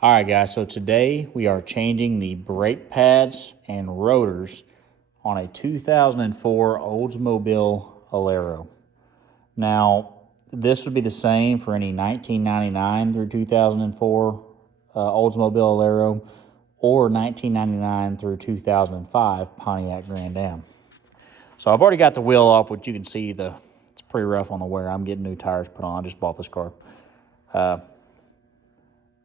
All right, guys, so today we are changing the brake pads and rotors on a 2004 Oldsmobile Alero. Now, this would be the same for any 1999 through 2004 Oldsmobile Alero or 1999 through 2005 Pontiac Grand Am. So I've already got the wheel off, which you can see it's pretty rough on the wear. I'm getting new tires put on. I just bought this car.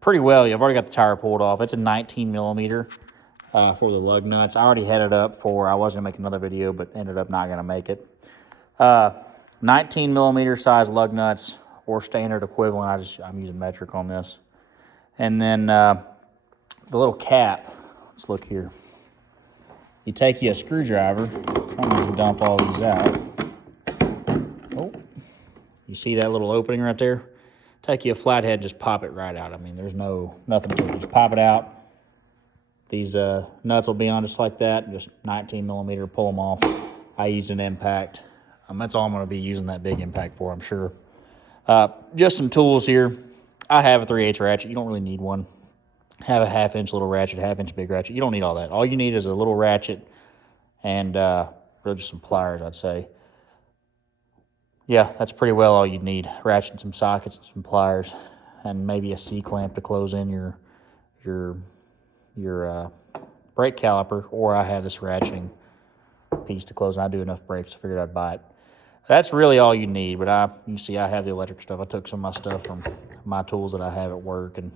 Pretty well. I've already got the tire pulled off. It's a 19 millimeter for the lug nuts. I already had it up I was going to make another video, but ended up not going to make it. 19 millimeter size lug nuts or standard equivalent. I'm using metric on this. And then the little cap. Let's look here. You take a screwdriver. I'm going to dump all these out. Oh, you see that little opening right there? Take you a flathead, just pop it right out. I mean, there's nothing to it. Just pop it out. These nuts will be on just like that. Just 19 millimeter, pull them off. I use an impact. That's all I'm going to be using that big impact for, I'm sure. Just some tools here. I have a 3/8 ratchet. You don't really need one. Have a 1/2 inch little ratchet, 1/2 inch big ratchet. You don't need all that. All you need is a little ratchet and really just some pliers, I'd say. Yeah, that's pretty well all you'd need. Ratchet, some sockets, and some pliers, and maybe a C-clamp to close in your brake caliper, or I have this ratcheting piece to close, and I do enough brakes, I figured I'd buy it. That's really all you need, but you see I have the electric stuff. I took some of my stuff from my tools that I have at work and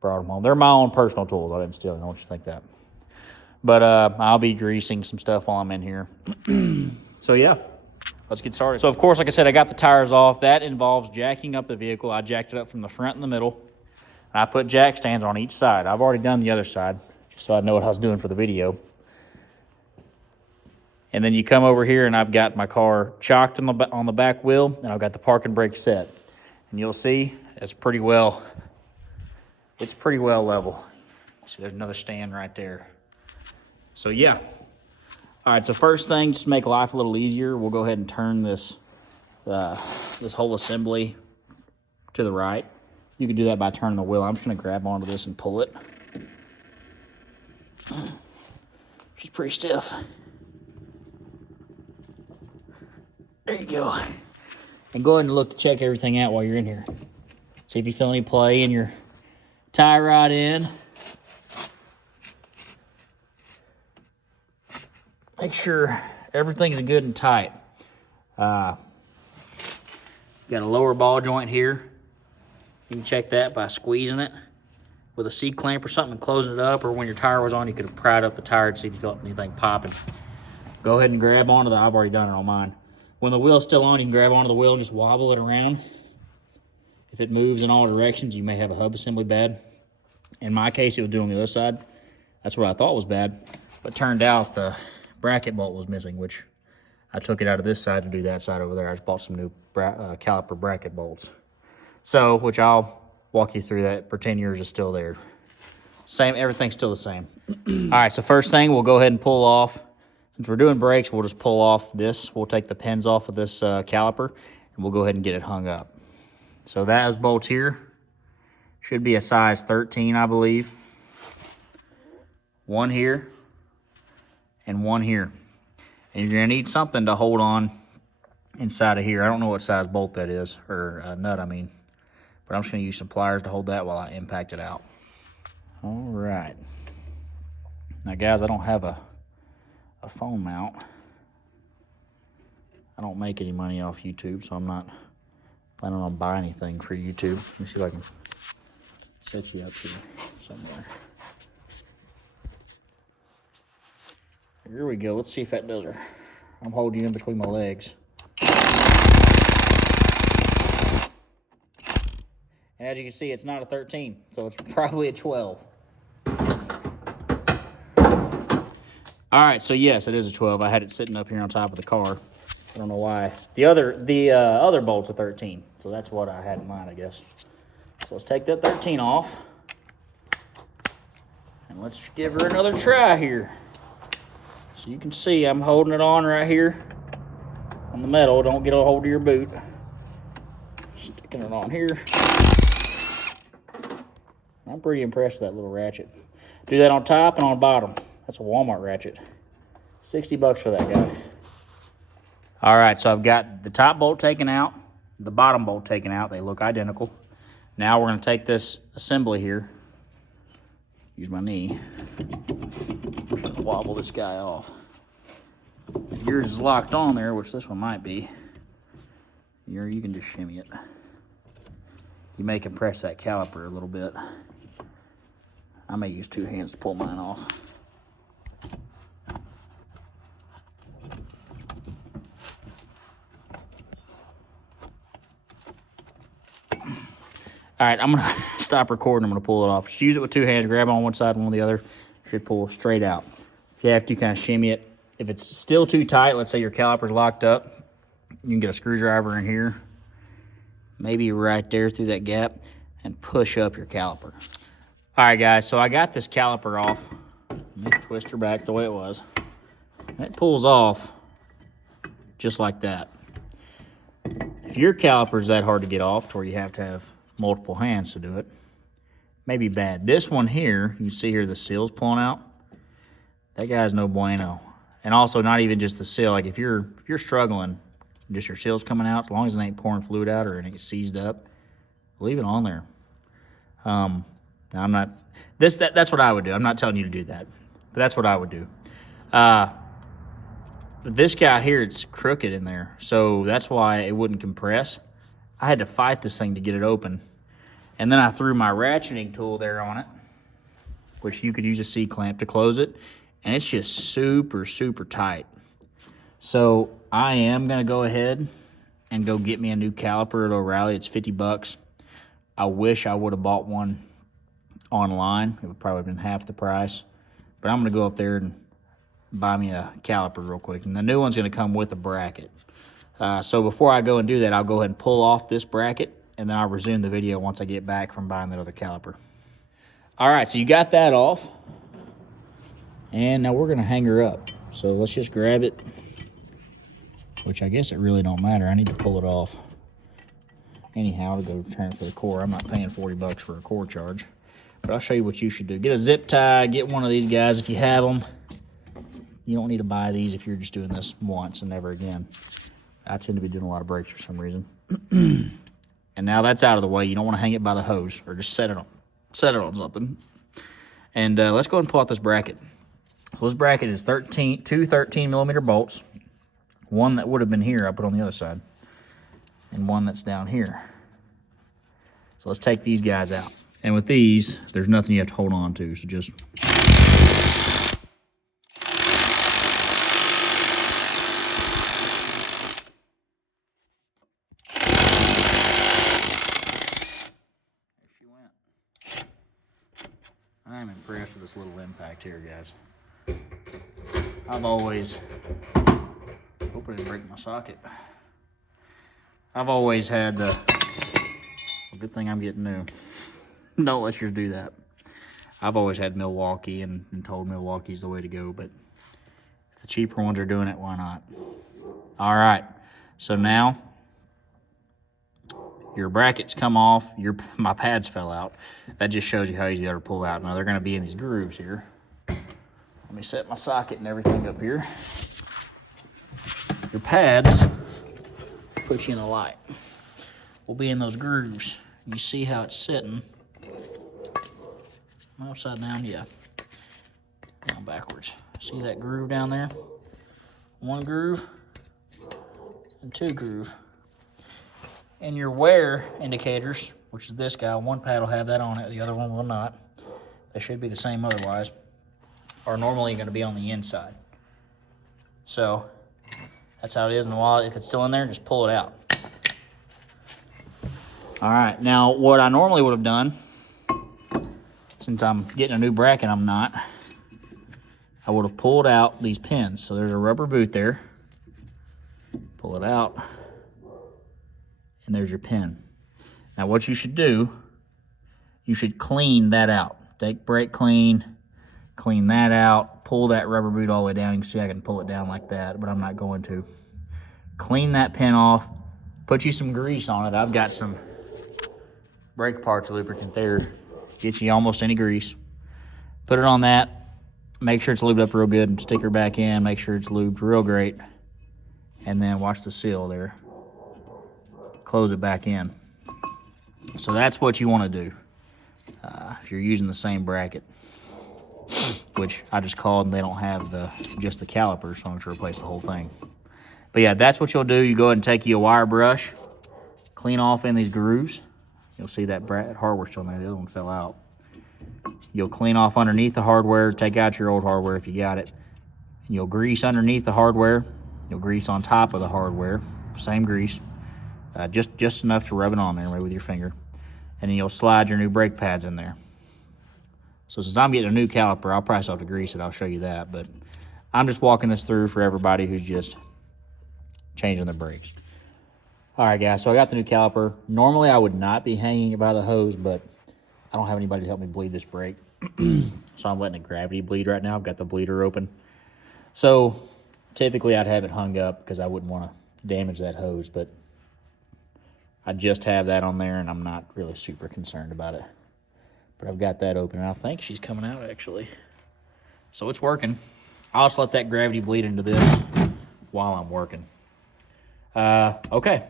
brought them home. They're my own personal tools. I didn't steal them. I don't want you to think that. But I'll be greasing some stuff while I'm in here. So, yeah. Let's get started. So, of course, like I said, I got the tires off. That involves jacking up the vehicle. I jacked it up from the front and the middle. And I put jack stands on each side. I've already done the other side, just so I know what I was doing for the video. And then you come over here, and I've got my car chocked on the back wheel, and I've got the parking brake set. And you'll see it's pretty well level. See, there's another stand right there. So, yeah. All right, so first thing, just to make life a little easier, we'll go ahead and turn this whole assembly to the right. You can do that by turning the wheel. I'm just going to grab onto this and pull it. She's pretty stiff. There you go. And go ahead and check everything out while you're in here. See if you feel any play in your tie rod end. Make sure everything's good and tight. Got a lower ball joint here. You can check that by squeezing it with a C-clamp or something and closing it up, or when your tire was on, you could have pried up the tire to see if you felt anything popping. Go ahead and grab onto I've already done it on mine. When the wheel's still on, you can grab onto the wheel and just wobble it around. If it moves in all directions, you may have a hub assembly bad. In my case, it would do it on the other side. That's what I thought was bad, but turned out the bracket bolt was missing, which I took it out of this side to do that side over there. I just bought some new caliper bracket bolts. So, which I'll walk you through that. Pretend yours is still there. Same, everything's still the same. All right, so first thing, we'll go ahead and pull off. Since we're doing brakes, we'll just pull off this. We'll take the pins off of this caliper, and we'll go ahead and get it hung up. So those bolts here should be a size 13, I believe. One here. And one here. And you're going to need something to hold on inside of here. I don't know what size bolt that is, or nut, I mean. But I'm just going to use some pliers to hold that while I impact it out. All right. Now, guys, I don't have a phone mount. I don't make any money off YouTube, so I'm not planning on buying anything for YouTube. Let me see if I can set you up here somewhere. Here we go. Let's see if that does her. I'm holding you in between my legs. And as you can see, it's not a 13, so it's probably a 12. All right, so yes, it is a 12. I had it sitting up here on top of the car. I don't know why. The other bolt's a 13, so that's what I had in mind, I guess. So let's take that 13 off. And let's give her another try here. So you can see I'm holding it on right here on the metal. Don't get a hold of your boot. Sticking it on here. I'm pretty impressed with that little ratchet. Do that on top and on bottom. That's a Walmart ratchet. 60 bucks for that guy. All right, so I've got the top bolt taken out, the bottom bolt taken out. They look identical. Now we're gonna take this assembly here. Use my knee. I'm trying to wobble this guy off. If yours is locked on there, which this one might be, you can just shimmy it. You may compress that caliper a little bit. I may use 2 hands to pull mine off. All right, I'm gonna stop recording. I'm gonna pull it off. Just use it with 2 hands. Grab it on one side, one on the other. Should pull straight out. If you have to, kind of shimmy it. If it's still too tight, let's say your caliper's locked up, you can get a screwdriver in here, maybe right there through that gap, and push up your caliper. All right, guys, so I got this caliper off. Let me twist her back the way it was. And it pulls off just like that. If your caliper's that hard to get off to where you have to have multiple hands to do it, may be bad. This one here, you see here the seal's pulling out. That guy's no bueno. And also not even just the seal. Like if you're struggling, just your seal's coming out, as long as it ain't pouring fluid out or it ain't seized up, leave it on there. Now I'm not, that's what I would do. I'm not telling you to do that, but that's what I would do. This guy here, it's crooked in there, so that's why it wouldn't compress. I had to fight this thing to get it open. And then I threw my ratcheting tool there on it, which you could use a C-clamp to close it, and it's just super, super tight. So I am gonna go ahead and go get me a new caliper at O'Reilly. It's 50 bucks. I wish I would have bought one online. It would probably have been half the price. But I'm gonna go up there and buy me a caliper real quick. And the new one's gonna come with a bracket. So before I go and do that, I'll go ahead and pull off this bracket, and then I'll resume the video once I get back from buying that other caliper. All right, so you got that off. And now we're gonna hang her up. So let's just grab it, which I guess it really don't matter. I need to pull it off anyhow to go transfer the core. I'm not paying 40 bucks for a core charge, but I'll show you what you should do. Get a zip tie, get one of these guys if you have them. You don't need to buy these if you're just doing this once and never again. I tend to be doing a lot of brakes for some reason. And now that's out of the way. You don't want to hang it by the hose or just set it on something. And let's go ahead and pull out this bracket. So this bracket is two 13 millimeter bolts. One that would have been here, I put on the other side. And one that's down here. So let's take these guys out. And with these, there's nothing you have to hold on to, so just... I'm impressed with this little impact here, guys. I've always, hope I didn't break my socket. I've always had the, well, good thing I'm getting new. Don't let yours do that. I've always had Milwaukee and told Milwaukee's the way to go, but if the cheaper ones are doing it, why not? All right, so now your brackets come off, my pads fell out. That just shows you how easy they are to pull out. Now they're gonna be in these grooves here. Let me set my socket and everything up here. Your pads put you in the light. Will be in those grooves. You see how it's sitting. Am I upside down? Yeah. Down backwards. See that groove down there? One groove and two groove. And your wear indicators, which is this guy, one pad will have that on it, the other one will not. They should be the same otherwise, are normally going to be on the inside. So that's how it is. And while if it's still in there, just pull it out. All right, now what I normally would have done, since I'm getting a new bracket, I'm not, I would have pulled out these pins. So there's a rubber boot there. Pull it out. And there's your pin. Now what you should do, you should clean that out. Take brake clean that out, pull that rubber boot all the way down. You can see I can pull it down like that, but I'm not going to. Clean that pin off, put you some grease on it. I've got some brake parts lubricant there. Get you almost any grease. Put it on that. Make sure it's lubed up real good. Stick her back in. Make sure it's lubed real great. And then watch the seal there. Close it back in. So that's what you want to do if you're using the same bracket, which I just called and they don't have just the caliper, so I'm going to replace the whole thing. But yeah, that's what you'll do. You go ahead and take you a wire brush, clean off in these grooves. You'll see that hardware still in there. The other one fell out. You'll clean off underneath the hardware, take out your old hardware if you got it. And you'll grease underneath the hardware. You'll grease on top of the hardware, same grease, just enough to rub it on there maybe with your finger. And then you'll slide your new brake pads in there. So since I'm getting a new caliper, I'll probably still have to grease it. I'll show you that. But I'm just walking this through for everybody who's just changing their brakes. All right, guys, so I got the new caliper. Normally, I would not be hanging it by the hose, but I don't have anybody to help me bleed this brake. So I'm letting it gravity bleed right now. I've got the bleeder open. So typically, I'd have it hung up because I wouldn't want to damage that hose, but I just have that on there, and I'm not really super concerned about it. But I've got that open, and I think she's coming out, actually. So it's working. I'll just let that gravity bleed into this while I'm working. Okay.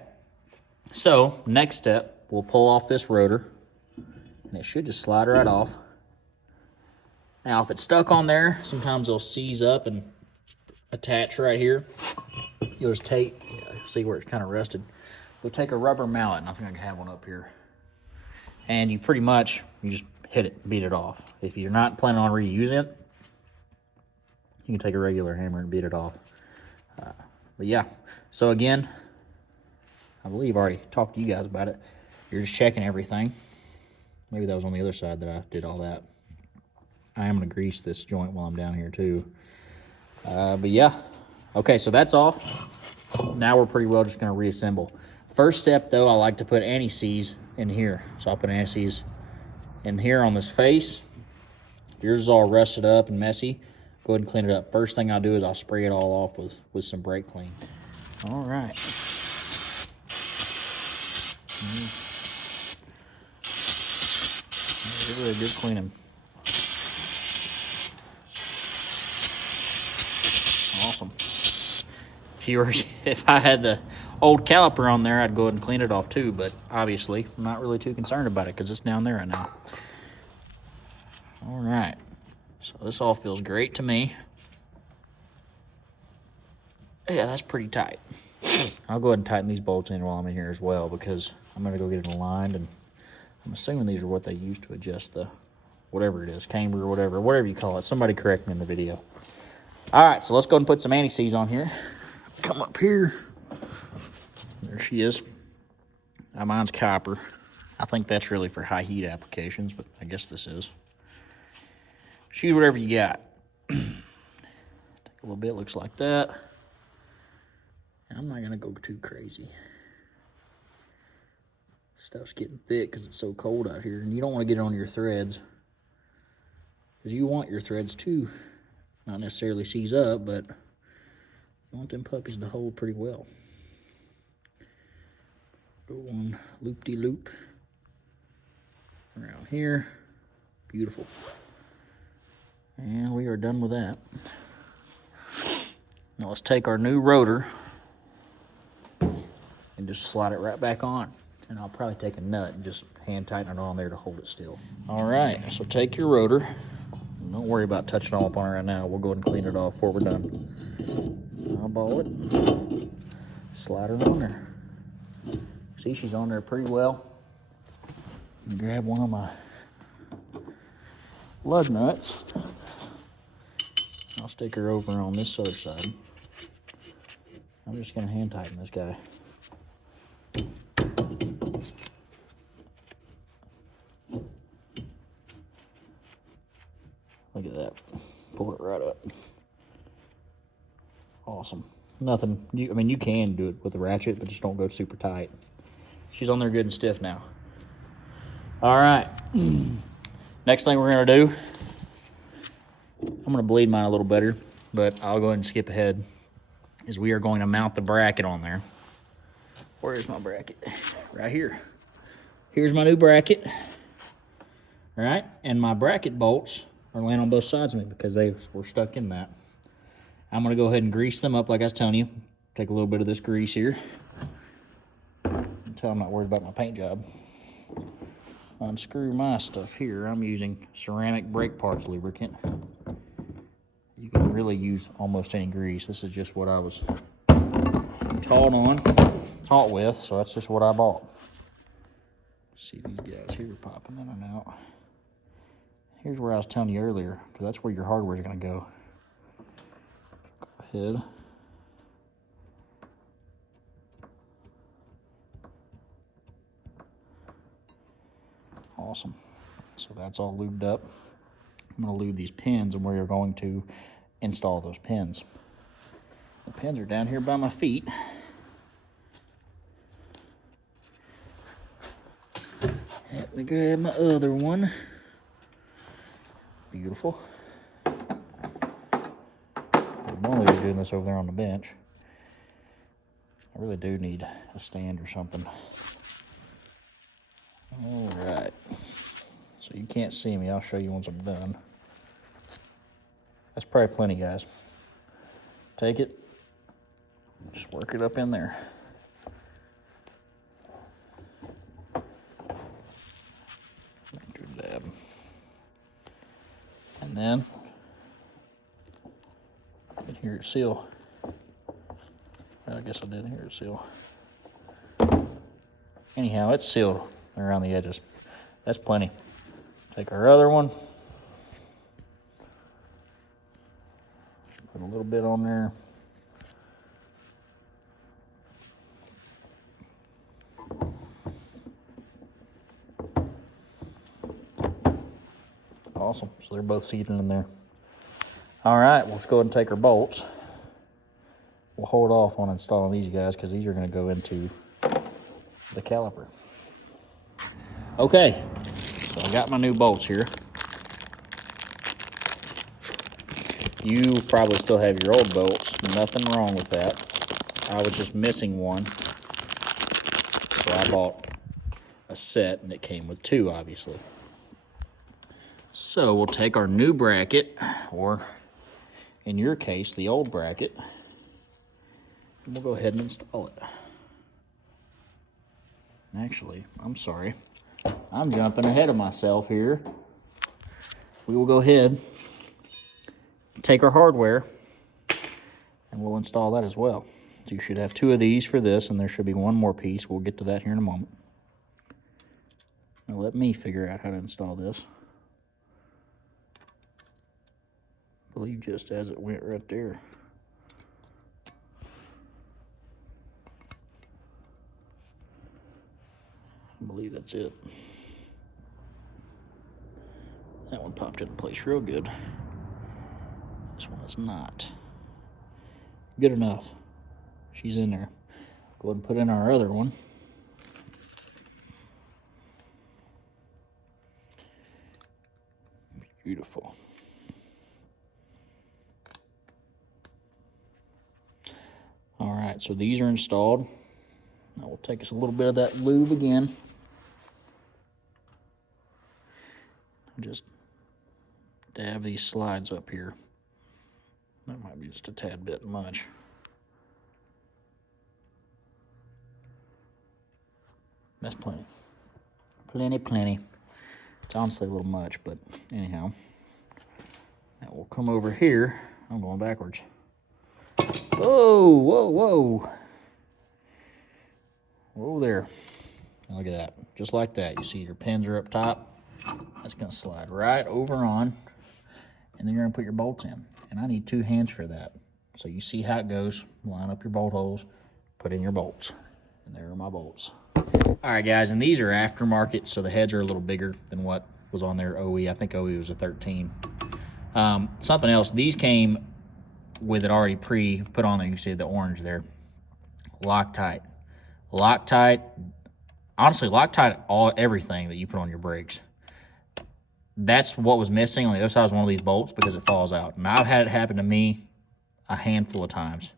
So, next step, we'll pull off this rotor, and it should just slide right off. Now, if it's stuck on there, sometimes it'll seize up and attach right here. You'll just take, see where it's kind of rusted. You'll take a rubber mallet, and I think I can have one up here. And you pretty much, you just hit it, beat it off. If you're not planning on reusing it, you can take a regular hammer and beat it off. But yeah, so again, I believe I already talked to you guys about it. You're just checking everything. Maybe that was on the other side that I did all that. I am going to grease this joint while I'm down here too. But yeah, okay, so that's off. Now we're pretty well just going to reassemble. First step though, I like to put anti-seize in here. So I'll put anti-seize in here on this face. Yours is all rusted up and messy. Go ahead and clean it up. First thing I'll do is I'll spray it all off with some brake clean. All right. Really good cleaning. Awesome. If I had the old caliper on there, I'd go ahead and clean it off too, but obviously I'm not really too concerned about it because it's down there right now. All right. So this all feels great to me. Yeah, that's pretty tight. I'll go ahead and tighten these bolts in while I'm in here as well because I'm going to go get it aligned, and I'm assuming these are what they use to adjust the, whatever it is, camber or whatever you call it. Somebody correct me in the video. All right, so let's go ahead and put some anti-seize on here. Come up here. There she is. Now mine's copper. I think that's really for high heat applications, but I guess this is. Choose whatever you got. Take a little bit, looks like that. And I'm not gonna go too crazy. Stuff's getting thick because it's so cold out here, and you don't want to get it on your threads because you want your threads to not necessarily seize up, but you want them puppies to hold pretty well. Go one loop-de-loop around here. Beautiful. And we are done with that. Now let's take our new rotor and just slide it right back on. And I'll probably take a nut and just hand tighten it on there to hold it still. All right, so take your rotor. Don't worry about touching all up on it right now. We'll go ahead and clean it off before we're done. I'll ball it. Slide her on there. See, she's on there pretty well. Grab one of my lug nuts. I'll stick her over on this other side. I'm just gonna hand tighten this guy. Look at that. Pull it right up. Awesome. Nothing, I mean, you can do it with a ratchet, but just don't go super tight. She's on there good and stiff now. All right. Next thing we're gonna do, I'm gonna bleed mine a little better, but I'll go ahead and skip ahead, is we are going to mount the bracket on there. Where is my bracket? Right here. Here's my new bracket. All right, and my bracket bolts are laying on both sides of me because they were stuck in that. I'm gonna go ahead and grease them up like I was telling you. Take a little bit of this grease here until I'm not worried about my paint job. Unscrew my stuff here. I'm using ceramic brake parts lubricant. You can really use almost any grease. This is just what I was taught with, so that's just what I bought. See these guys here popping in and out. Here's where I was telling you earlier, because that's where your hardware is going to go. Go ahead. Awesome. So that's all lubed up. I'm going to lube these pins and where you're going to install those pins. The pins are down here by my feet. Let me grab my other one. Beautiful. I'm only doing this over there on the bench. I really do need a stand or something. All right. So you can't see me. I'll show you once I'm done. That's probably plenty, guys. Take it. Just work it up in there. Dab. And then I can hear it seal. Well, I guess I didn't hear it seal. Anyhow, it's sealed around the edges. That's plenty. Take our other one. Put a little bit on there. Awesome. So they're both seated in there. All right, let's go ahead and take our bolts. We'll hold off on installing these guys because these are going to go into the caliper. Okay, so I got my new bolts here. You probably still have your old bolts. Nothing wrong with that. I was just missing one. So I bought a set and it came with two, obviously. So we'll take our new bracket, or in your case, the old bracket, and we'll go ahead and install it. Actually, I'm sorry. I'm jumping ahead of myself here. We will go ahead, take our hardware, and we'll install that as well. So you should have two of these for this, and there should be one more piece. We'll get to that here in a moment. Now let me figure out how to install this. I believe just as it went right there. I believe that's it. That one popped into place real good. This one is not. Good enough. She's in there. Go ahead and put in our other one. Beautiful. All right, so these are installed. Now we'll take us a little bit of that lube again. Just dab these slides up here. That might be just a tad bit much. That's plenty. Plenty. It's honestly a little much, but anyhow. Now we'll come over here. I'm going backwards. Whoa. Whoa there. Look at that. Just like that. You see your pins are up top. That's going to slide right over on. And then you're going to put your bolts in. And I need 2 hands for that. So you see how it goes. Line up your bolt holes. Put in your bolts. And there are my bolts. All right, guys. And these are aftermarket. So the heads are a little bigger than what was on their OE. I think OE was a 13. Something else. These came with it already put on there. You see the orange there. Loctite. Honestly, Loctite everything that you put on your brakes. That's what was missing on the other side was one of these bolts because it falls out. And I've had it happen to me a handful of times.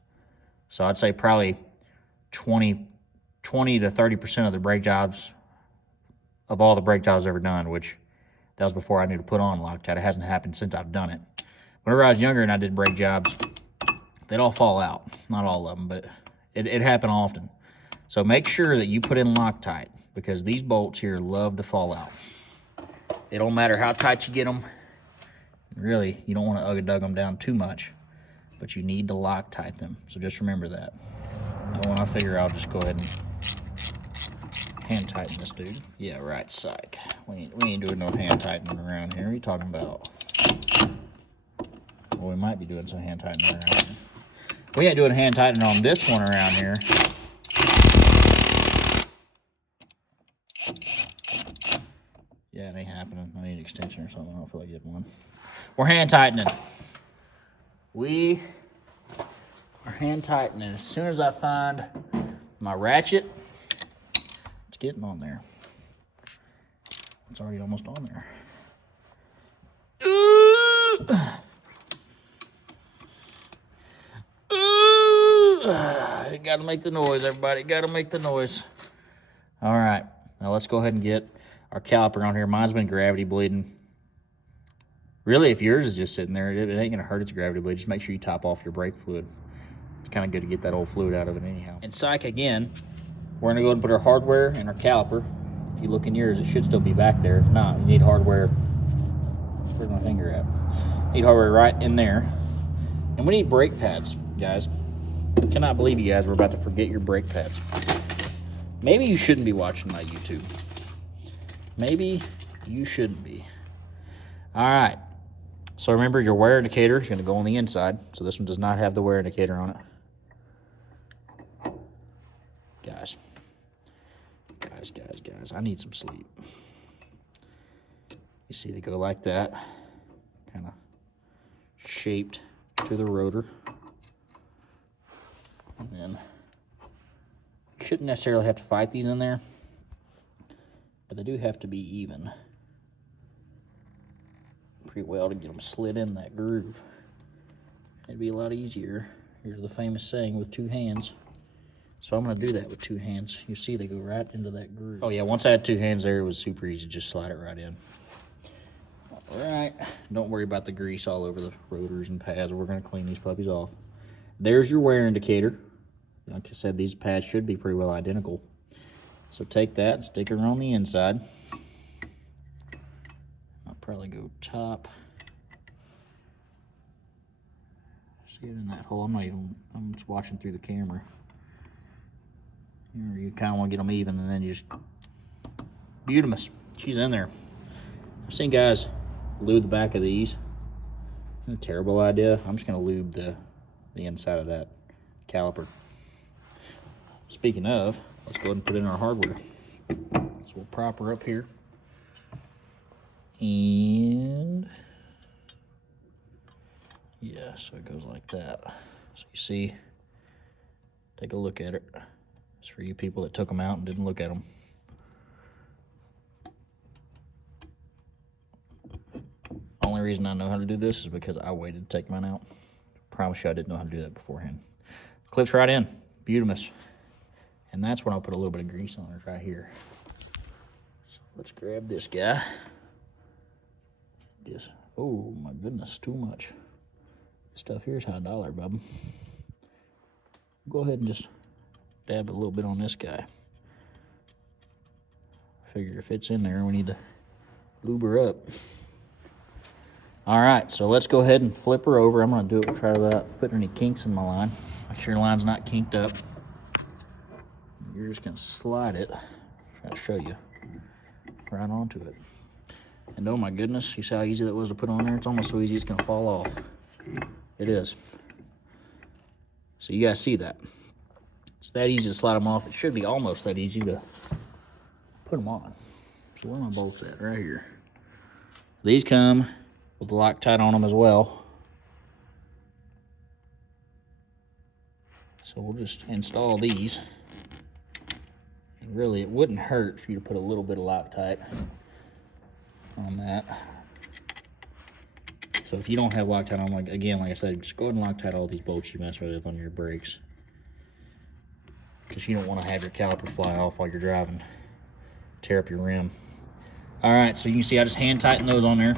So I'd say probably 20 to 30% of the brake jobs, of all the brake jobs I've ever done, which That was before I knew to put on Loctite. It hasn't happened since I've done it. Whenever I was younger and I did brake jobs, they'd all fall out. Not all of them, but it happened often. So make sure that you put in Loctite, because these bolts here love to fall out. It don't matter how tight you get them. Really, you don't want to ugga-dug them down too much, but you need to Loctite them. So just remember that. And when I figure I'll just go ahead and hand tighten this dude. Yeah, right, psych. We ain't doing no hand tightening around here. What are you talking about? Well, we might be doing some hand tightening around here. We ain't doing hand tightening on this one around here. Yeah, it ain't happening. I need an extension or something. I don't feel like getting one. We're hand tightening. We are hand tightening. As soon as I find my ratchet, it's getting on there. It's already almost on there. Gotta make the noise, everybody. Gotta make the noise. All right, now let's go ahead and get our caliper on here. Mine's been gravity bleeding. Really, if yours is just sitting there, it ain't gonna hurt its gravity bleed. Just make sure you top off your brake fluid. It's kind of good to get that old fluid out of it anyhow. And psych, again, we're gonna go ahead and put our hardware and our caliper. If you look in yours, it should still be back there. If not, you need hardware. Where's my finger at? Need hardware right in there. And we need brake pads, guys. I cannot believe you guys were about to forget your brake pads. Maybe you shouldn't be watching my YouTube. Maybe you shouldn't be. All right. So remember, your wear indicator is going to go on the inside. So this one does not have the wear indicator on it. Guys, I need some sleep. You see they go like that, kind of shaped to the rotor. And then you shouldn't necessarily have to fight these in there, but they do have to be even pretty well to get them slid in that groove. It'd be a lot easier. Here's the famous saying, with two hands. So I'm going to do that with two hands. You see they go right into that groove. Oh yeah, once I had two hands there, it was super easy. Just slide it right in. All right, don't worry about the grease all over the rotors and pads. We're going to clean these puppies off. There's your wear indicator. Like I said, these pads should be pretty well identical. So take that and stick it on the inside. I'll probably go top. See it in that hole. I'm just watching through the camera. You kind of want to get them even, and then you just, beautimous. She's in there. I've seen guys lube the back of these. A terrible idea. I'm just going to lube the inside of that caliper. Speaking of, let's go ahead and put in our hardware. So we'll prop her up here. And yeah, so it goes like that. So you see, take a look at it. It's for you people that took them out and didn't look at them. Only reason I know how to do this is because I waited to take mine out. Promise you I didn't know how to do that beforehand. Clips right in, beautimous. And that's when I'll put a little bit of grease on it right here. So let's grab this guy. Just, oh my goodness, too much. This stuff here is high dollar, bub. Go ahead and just dab a little bit on this guy. Figure if it's in there, we need to lube her up. All right, so let's go ahead and flip her over. I'm gonna do it try without putting any kinks in my line. Make sure your line's not kinked up. You're just gonna slide it. Try to show you right onto it. And oh my goodness, you see how easy that was to put on there? It's almost so easy it's gonna fall off. It is. So you guys see that. It's that easy to slide them off. It should be almost that easy to put them on. So where are my bolts at? Right here. These come with the Loctite on them as well. So we'll just install these. And really, it wouldn't hurt for you to put a little bit of Loctite on that. So if you don't have Loctite on, like I said, just go ahead and Loctite all these bolts you mess with on your brakes, because you don't want to have your caliper fly off while you're driving, tear up your rim. All right, so you can see I just hand tighten those on there.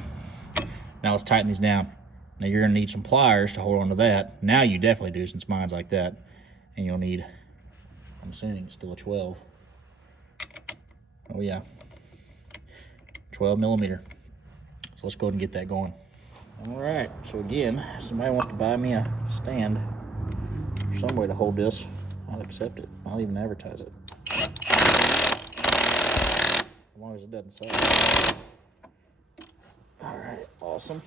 Now let's tighten these down. Now you're gonna need some pliers to hold on to that. Now you definitely do, since mine's like that. And you'll need, I'm assuming it's still a 12. Oh yeah, 12 millimeter. So let's go ahead and get that going. All right, so again, if somebody wants to buy me a stand or some way to hold this, I'll accept it. I'll even advertise it. As long as it doesn't suck. All right, awesome.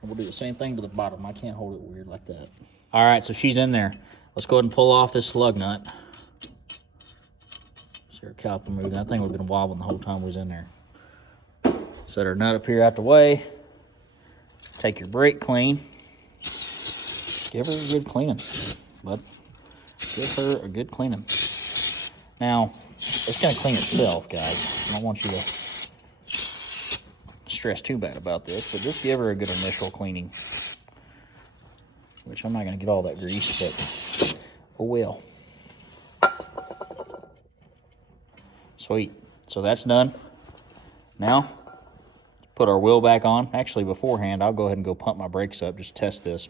And we'll do the same thing to the bottom. I can't hold it weird like that. All right, so she's in there. Let's go ahead and pull off this slug nut. See her caliper moving. That thing would have been wobbling the whole time we was in there. Set her nut up here out the way. Take your brake clean. Give her a good cleaning, bud. Give her a good cleaning. Now, it's gonna clean itself, guys. I don't want you to stress too bad about this, but just give her a good initial cleaning. Which I'm not gonna get all that grease, but oh well. Sweet, so that's done. Now, put our wheel back on. Actually, beforehand, I'll go ahead and go pump my brakes up, just test this.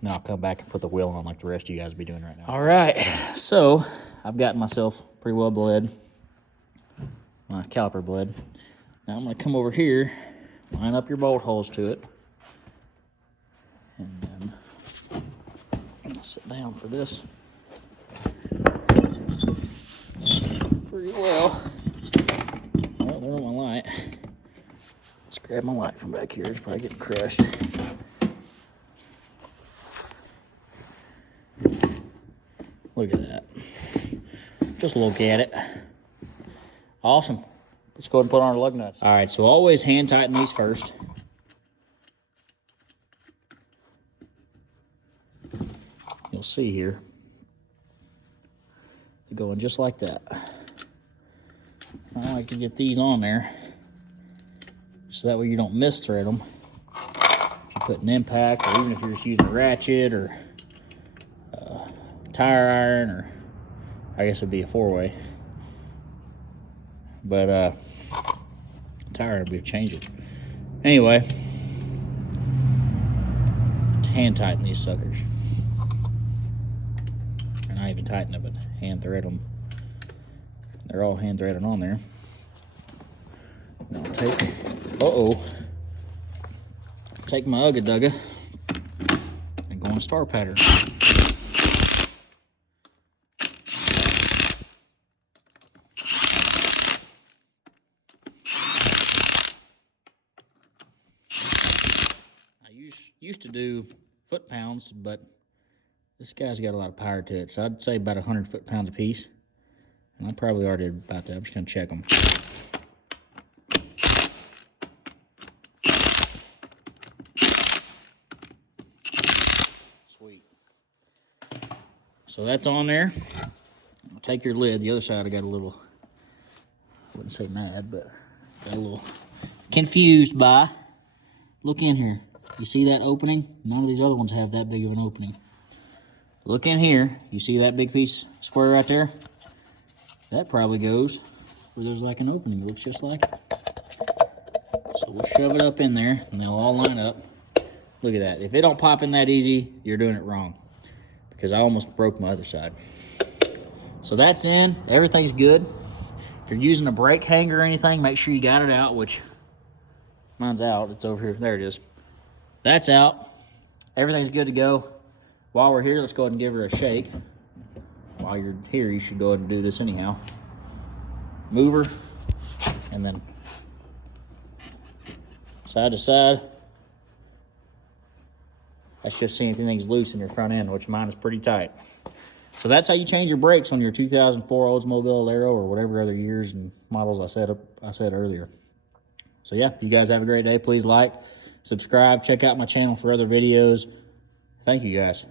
Then I'll come back and put the wheel on like the rest of you guys be doing right now. All right, so I've gotten myself pretty well bled. My caliper bled. Now I'm gonna come over here, line up your bolt holes to it, and then I'll sit down for this pretty well. Oh, there went my light. Let's grab my light from back here. It's probably getting crushed. Look at that. Just look at it. Awesome. Let's go ahead and put on our lug nuts. All right, so always hand tighten these first. You'll see here. They're going just like that. I like to get these on there so that way you don't misthread them. If you put an impact, or even if you're just using a ratchet or tire iron, or I guess it'd be a 4-way. But tire would be change it. Anyway, hand tighten these suckers. And not even tighten it, but hand thread them. They're all hand threaded on there. Now I'll take my Ugga Dugga and go on star pattern. Used to do foot-pounds, but this guy's got a lot of power to it, so I'd say about 100 foot-pounds a piece. And I probably already did about that. I'm just gonna check them. Sweet. So that's on there. I'll take your lid. The other side I got a little, I wouldn't say mad, but got a little confused by. Look in here. You see that opening? None of these other ones have that big of an opening. Look in here. You see that big piece square right there? That probably goes where there's like an opening. It looks just like it. So we'll shove it up in there and they'll all line up. Look at that. If it don't pop in that easy, you're doing it wrong. Because I almost broke my other side. So that's in. Everything's good. If you're using a brake hanger or anything, make sure you got it out, which mine's out. It's over here. There it is. That's out. Everything's good to go. While we're here, let's go ahead and give her a shake. While you're here, you should go ahead and do this anyhow. Move her, and then side to side. That's just seeing if anything's loose in your front end, which mine is pretty tight. So that's how you change your brakes on your 2004 Oldsmobile Alero or whatever other years and models I said earlier. So yeah, you guys have a great day. Please like, subscribe, check out my channel for other videos. Thank you guys.